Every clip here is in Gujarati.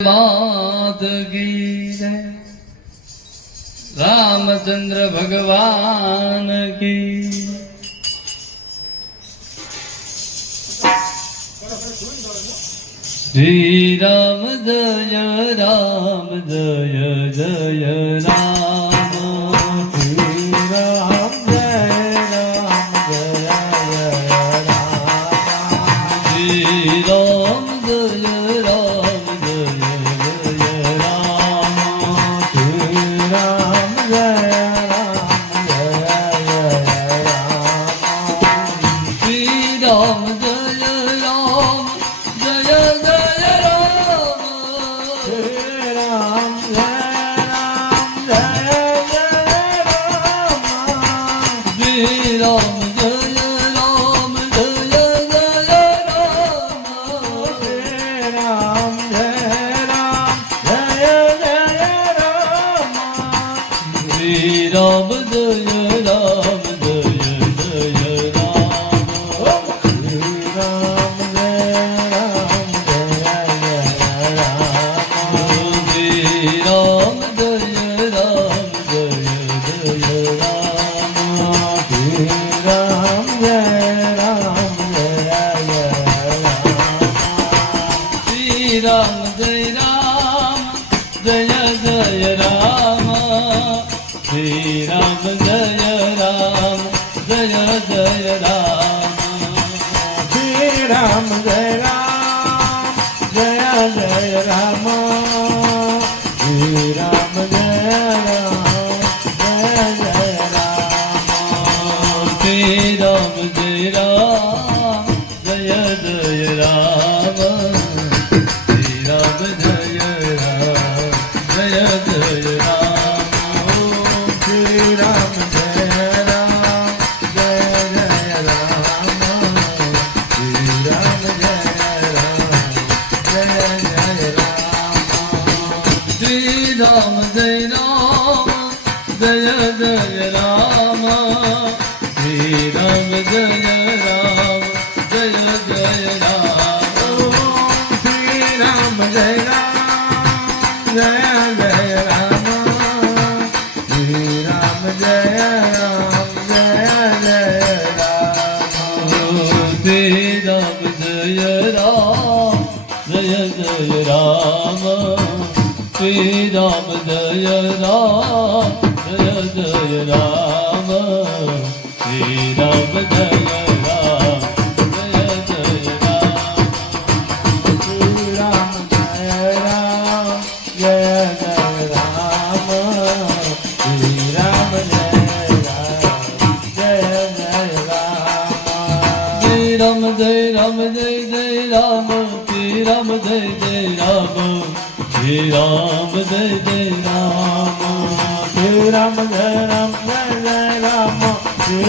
માદગી રામચંદ્ર ભગવાન કી શ્રી રામ જય રામ જય જય Ram 学习 Ram Jaya Ram Shri Ram Jaya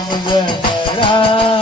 mulher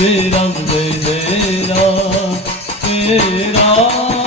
तेरा मुझे तेरा तेरा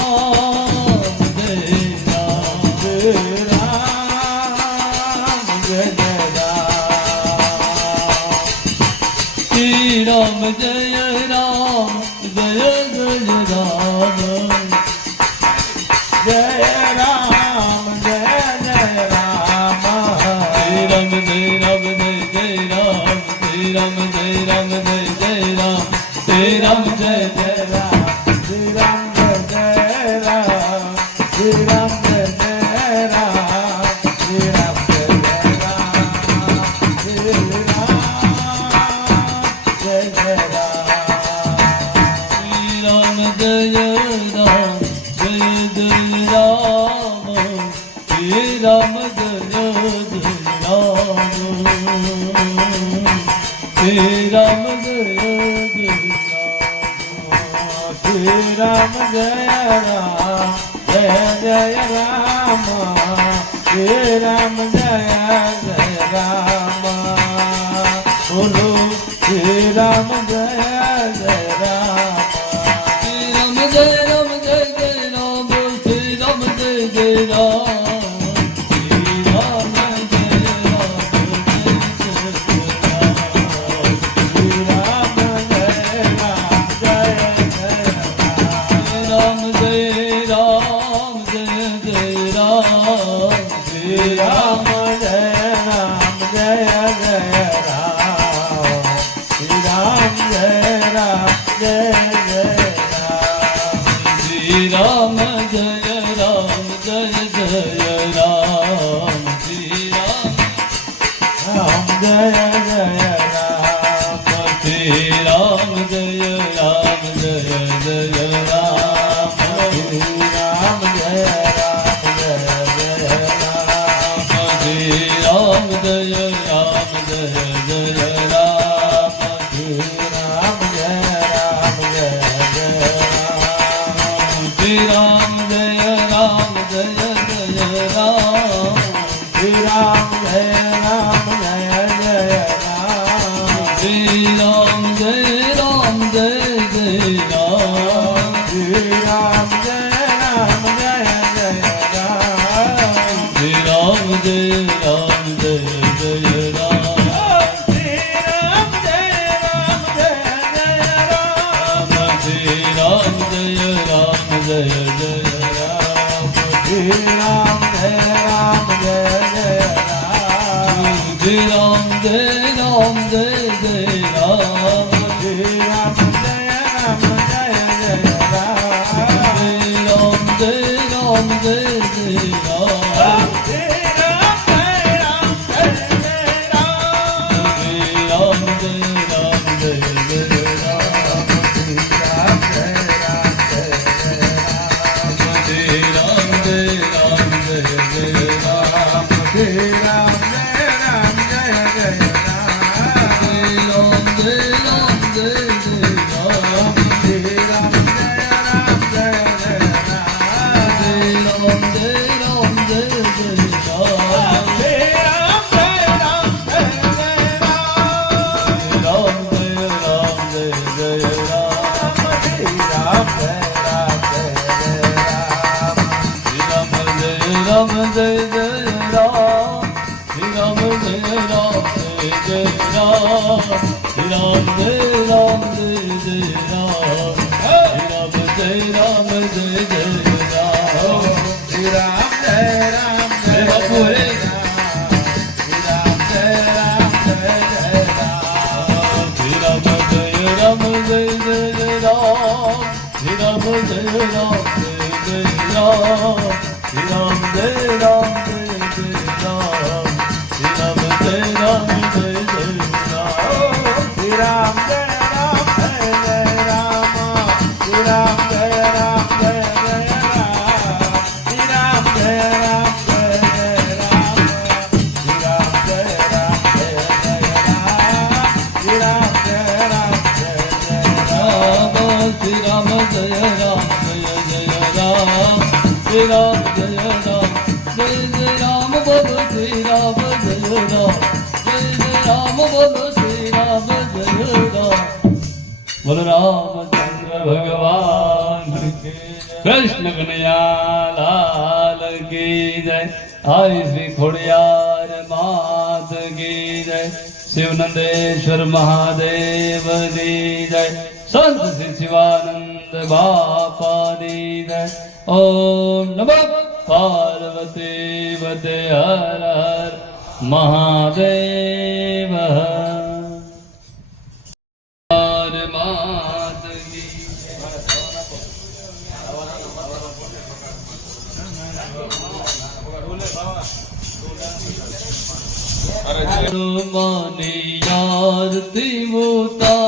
Ram Ram કનૈયા લાલ કી જય હાય શ્રી ખોડિયાર માત કી જય શિવનંદેશ્વર મહાદેવ દી જય સંત શ્રી શિવાનંદ બાપા દી જય ઓમ નમઃ પાર્વતી વતે હર હર મહાદેવ હર মনে আর দেবতা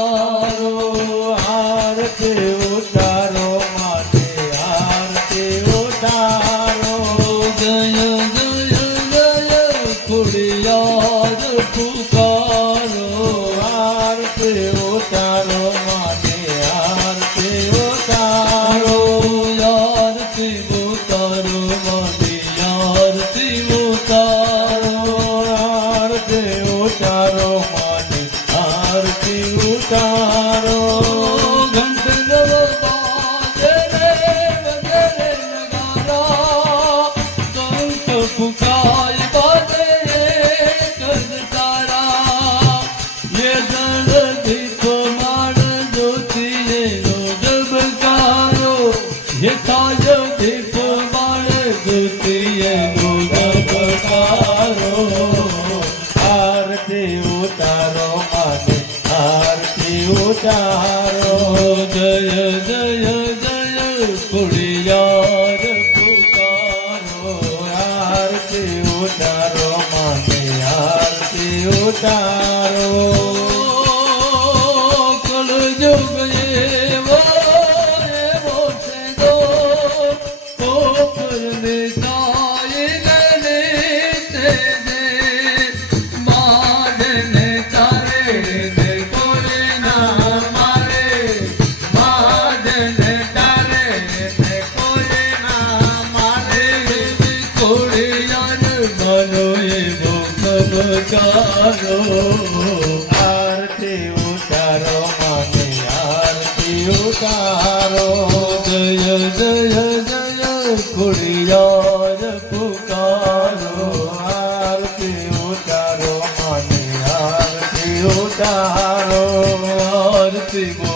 ઉતારો માટે આરતી ઉતારો.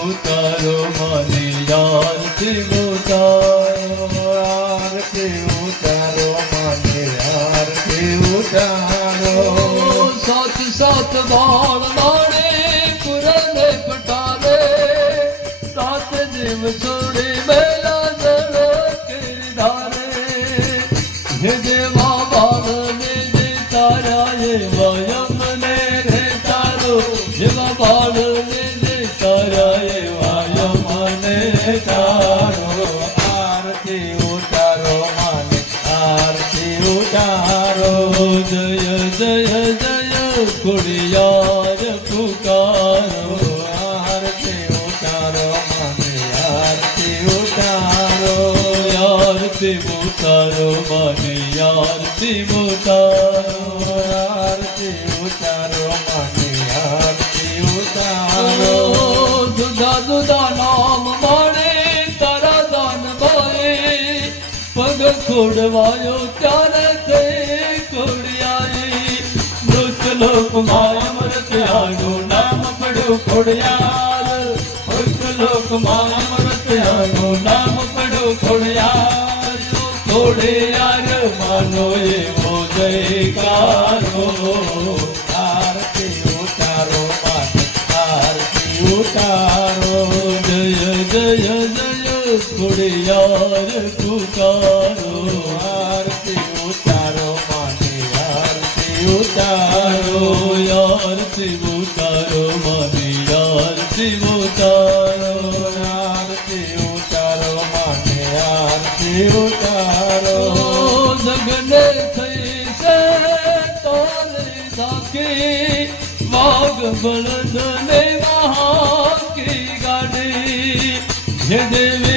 ઉતારો મને યારથી ઉતારો યારથી ઉતારો મને યારથી ઉતારો સત સત બાળ બાળે પુરને સાત જીવ છોડે આરતી ઉતારો આરતી ઉતારો, માની આરતી ઉતારો. જુદા જુદા નામ માણે, તારા દાન ભાઈ પગ ખોડવાયો ત્યારે તે ખોડિયાઈ મૃત લોક માય મૃત્યાનું નામ પડ્યું ખોડિયા જયકારો, આરતી ઉતારો આરતી ઉતારો. જય જય જય, ખોડિયાર તુકારો, આરતી ઉતારો માટે આરતી ઉતારો આરતી ઉતારો મારે આરતી ઉતારો. આરતી ઉતારો માટે આરતી ઉતારો. बुलंद में वहाँ की गाड़ी ये देवी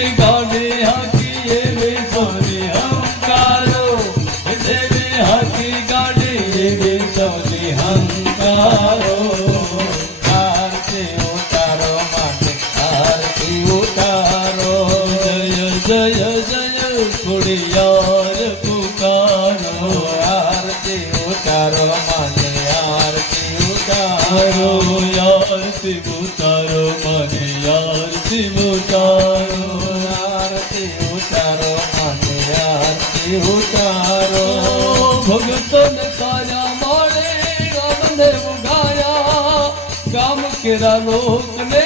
ઉતારો. ભગતન તારા મોડે ગામને ઉગાયા ગામ કેરા લોકને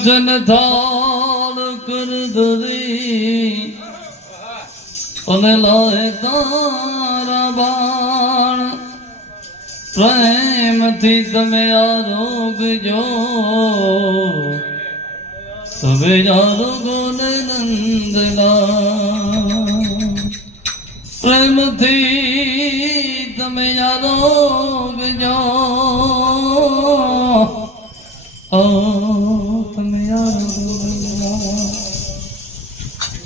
જન થાળ કર ધરી અને લાય તારા બાણ. પ્રેમથી તમે આરોગજો તમે આરોગો ને નંદલા પ્રેમથી તમે આરોગજો Oh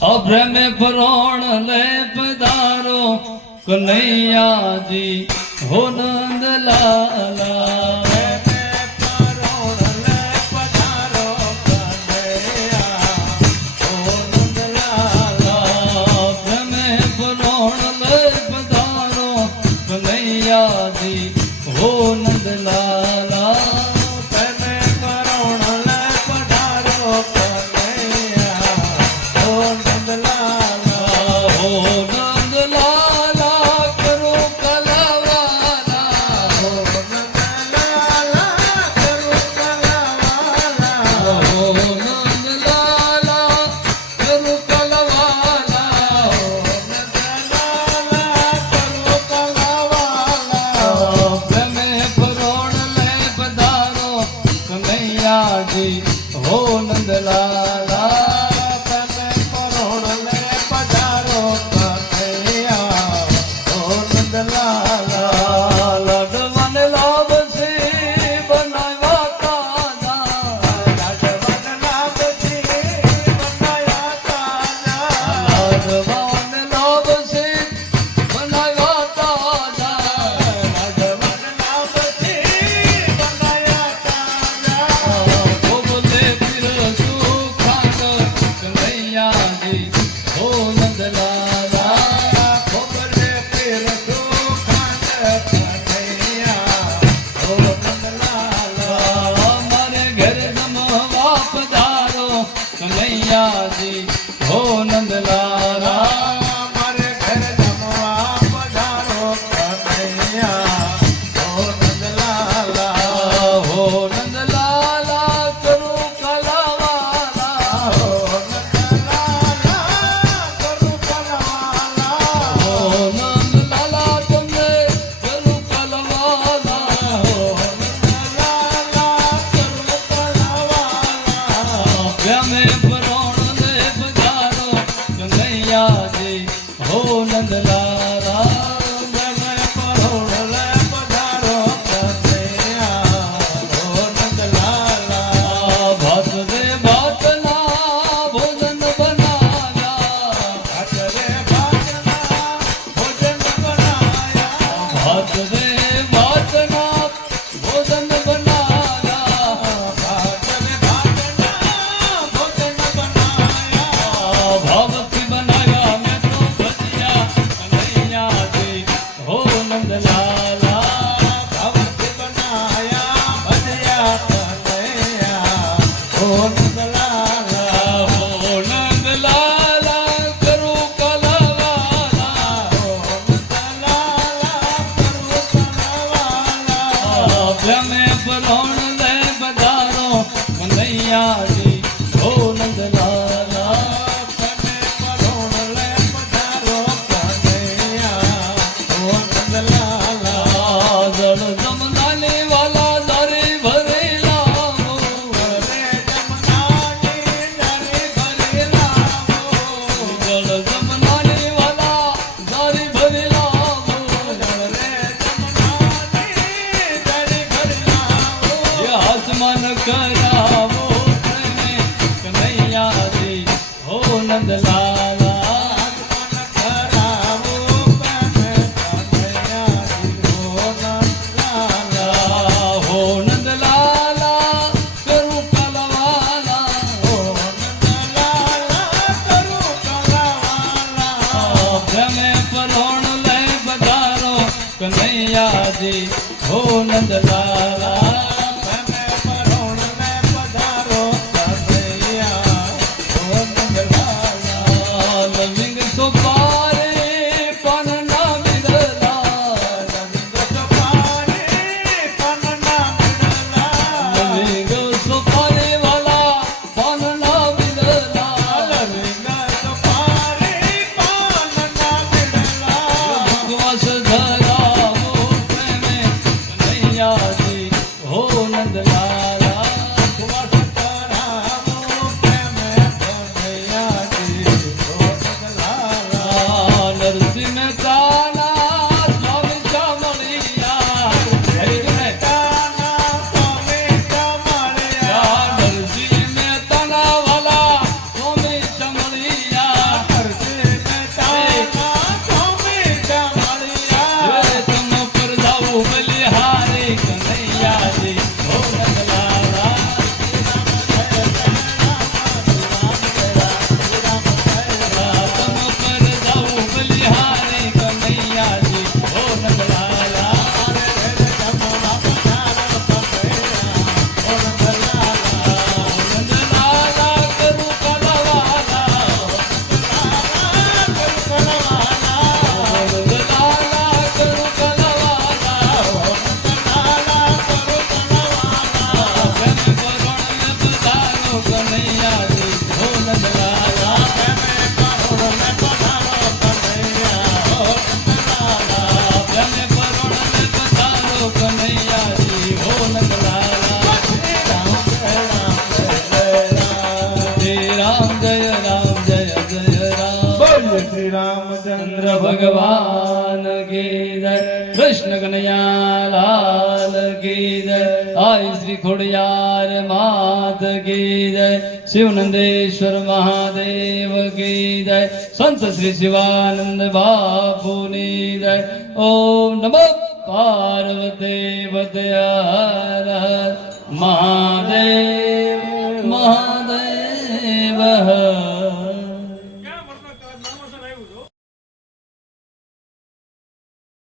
અભ્રમે પ્રોણ લે પધારો કનૈયાજી હો નંદ હો નંદલા માયાજી હો નંદલાલા ભગવાન જય કૃષ્ણ કનૈયા લાલ કી જય આય શ્રી ખોડિયાર માત જય શિવનંદેશ્વર મહાદેવ જય સંત શ્રી શિવાનંદ બાપુની જય ઓમ નમો પાર્વતી હર મહાદેવ. મહા